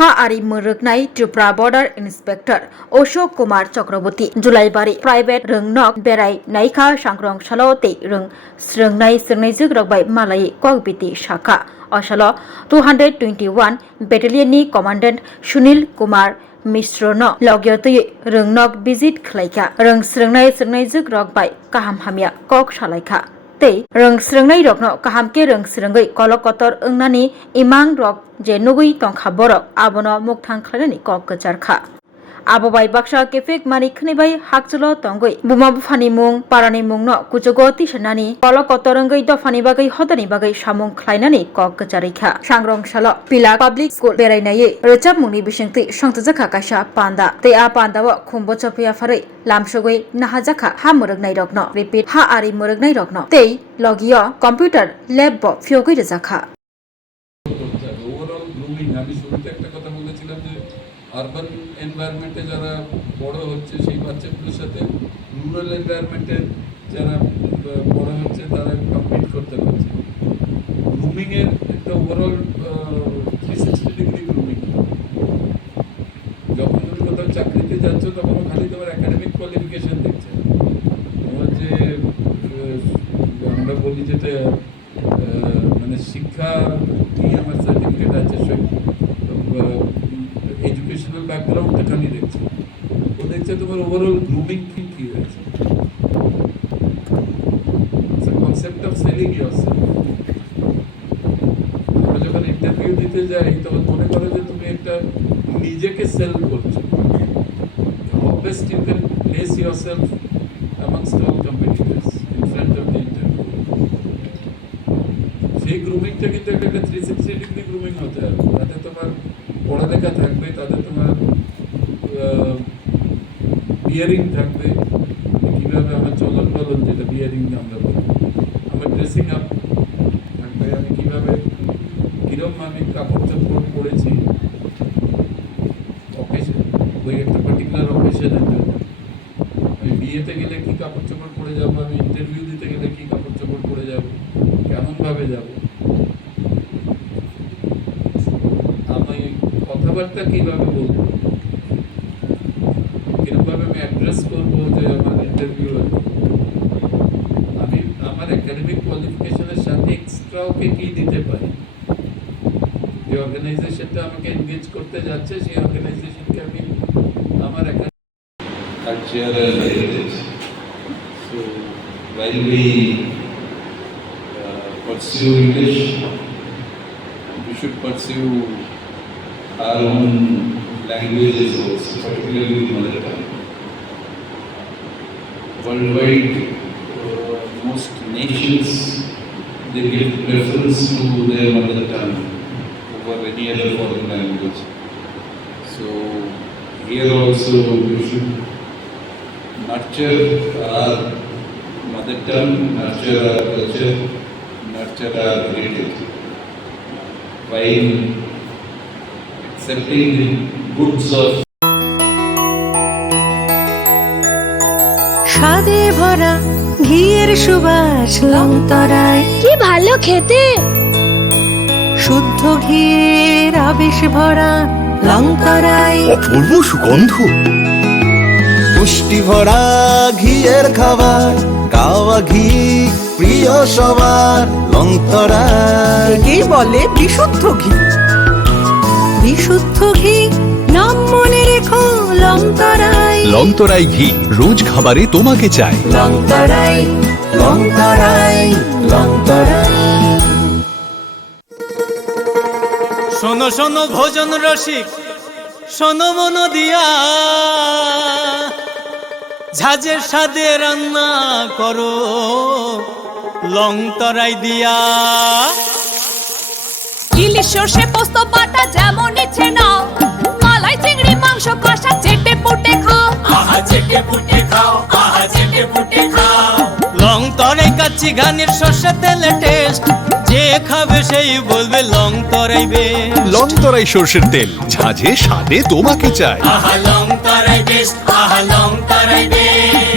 हा आरि मुरुगनाय Tripura border inspector Ashok Kumar चक्रवर्ती जुलाइबारि private रोंनक बेराय नायखा सांग्रं सालो ते रों स्रोंनाय स्रोंनायजों रगबाय मालाय कगबिति शाखा असालो 221 बेटेलियननि कमान्डेन्ट सुनील कुमार मिश्र न लग्यतय रोंनक विजिट खलायखा रों स्रोंनाय स्रोंनायजों रगबाय काहाम हामिया कक सालायखा तै रों स्रोंनाय रगनो काहामके रों स्रोंगै कलकतर ओंनानि इमां रग जे नुगै तंखा बरक आबनो मुक्तां खालायनानै कक गचारखा आबोबाय बाक्सा केफेक मानि खनिबाय हाकचलो तंगै बुमा बुफानि मुं पारानि मुं न कुचुगो तिसनानि कलकतर ओंगै दफानि बागै हदनि बागै सामुं खलायनानै कक गचारैखा सांग्रं सालो पिला पाब्लिक स्कुल बेरायनायै रोचाब मुंनि बिसिंति संतजाखा कायसा पान्दा तै आ पान्दाव खुंबो चफिया फारै लामसगै नाहाजाखा हा मुरुगनाय रगनो रिपिट हा आरि मुरुगनाय रगनो तै लगियो कम्पिउटार लैब ब फियोगै रजाखा ওভারঅল গ্রুমিং আমি শুরুতে একটা কথা বলেছিলাম যে আরবান এনভায়রনমেন্টে যারা বড় হচ্ছে সেই বাচ্চাগুলোর সাথে রুরাল এনভায়রনমেন্টে যারা বড় হচ্ছে তারা কম্পিট করতে পারছে গ্রুমিং এর একটা ওভারঅল 360 ডিগ্রি গ্রুমিং যখন তুমি কোথাও চাকরিতে যাচ্ছ তখন খালি তোমার একাডেমিক কোয়ালিফিকেশন দেখছে তোমার যে আমরা বলি যেটা মানে শিক্ষা নিয়ে আমার সার্টিফিকেট আছে সব এডুকেশনাল ব্যাকগ্রাউন্ডটা খালি দেখছে ও দেখছে তোমার ওভারঅল গ্রুমিং কি হয়েছে কনসেপ্ট অফ সেলিং ইয়োরসেলফ আমরা যখন ইন্টারভিউ দিতে যাই তখন মনে করো যে তুমি একটা নিজেকে সেল করছো how best you can place yourself amongst all competitors in front of the interview সেই গ্রুমিংটা কিন্তু একটা 360 ডিগ্রি গ্রুমিং হতে হবে তাতে তোমার পড়ালেখা থাকবে তাতে তোমার বিয়ারিং থাকবে কিভাবে আমার চলন বলন যেটা বিয়ারিং আমরা বলি আমার ড্রেসিং আপ থাকবে আমি কিভাবে কিরম আমি কাপড় চাপড় পরেছি অকেশন ওই একটা পার্টিকুলার অকেশনের জন্য আমি বিয়েতে গেলে কি কাপড় চাপড় পরে যাবো আমি ইন্টারভিউ দিতে গেলে কি কাপড় চাপড় পরে যাবো কেমন ভাবে যাব আমি কথাবার্তা কিভাবে বলবো কিরকম ভাবে আমি অ্যাড্রেস করবো যে আমার ইন্টারভিউ আমি আমার একাডেমিক কোয়ালিফিকেশনের সাথে এক্সট্রা ওকে কি দিতে পারি যে অর্গানাইজেশনটা আমাকে এনগেজ করতে যাচ্ছে সেই অর্গানাইজেশনকে আমি আমার cultural heritage. So while we pursue English, we should pursue our own languages also, particularly mother tongue. Worldwide, most nations they give preference to their mother tongue over any other foreign language. So here also we should nurture our mother tongue, nurture our culture, nurture our heritage while accepting the goods of স্বাদে ভরা ঘিয়ের সুবাস লংতরায় কি ভালো খেতে শুদ্ধ ঘিয়ের আবেশ ভরা লংতরায় অপূর্ব সুগন্ধ পুষ্টি ভরা ঘিয়ের খাবার গাওয়া ঘি প্রিয় সবার লংতরায় কি বলে বিশুদ্ধ ঘি বিশুদ্ধ ঘি নাম মনে রেখো লংতরায় লংতরাই ঘি রোজ খাবারে তোমাকে চাই লংতরায় লংতরায় লংতরায় শোনো শোনো ভোজন রসিক শোনো মন দিয়া ঝাঁঝের স্বাদে রান্না করো লংতরাই দিয়া ইলিশ সর্ষে পোস্ত বাটা যেমন ইচ্ছে নাও মালাই চিংড়ি মাংস কষা চেটে পুটে খাও আহা চেটে পুটে খাও আহা চেটে পুটে খাও লংতরাই কাচ্চি ঘানির সর্ষে তেলে টেস্ট যে খাবে সেই বলবে লংতরাই বেশ লংতরাই সর্ষের তেল ঝাঁঝে স্বাদে তোমাকে চাই আহা লংতরাই বেশ আহা লংতরাই বেশ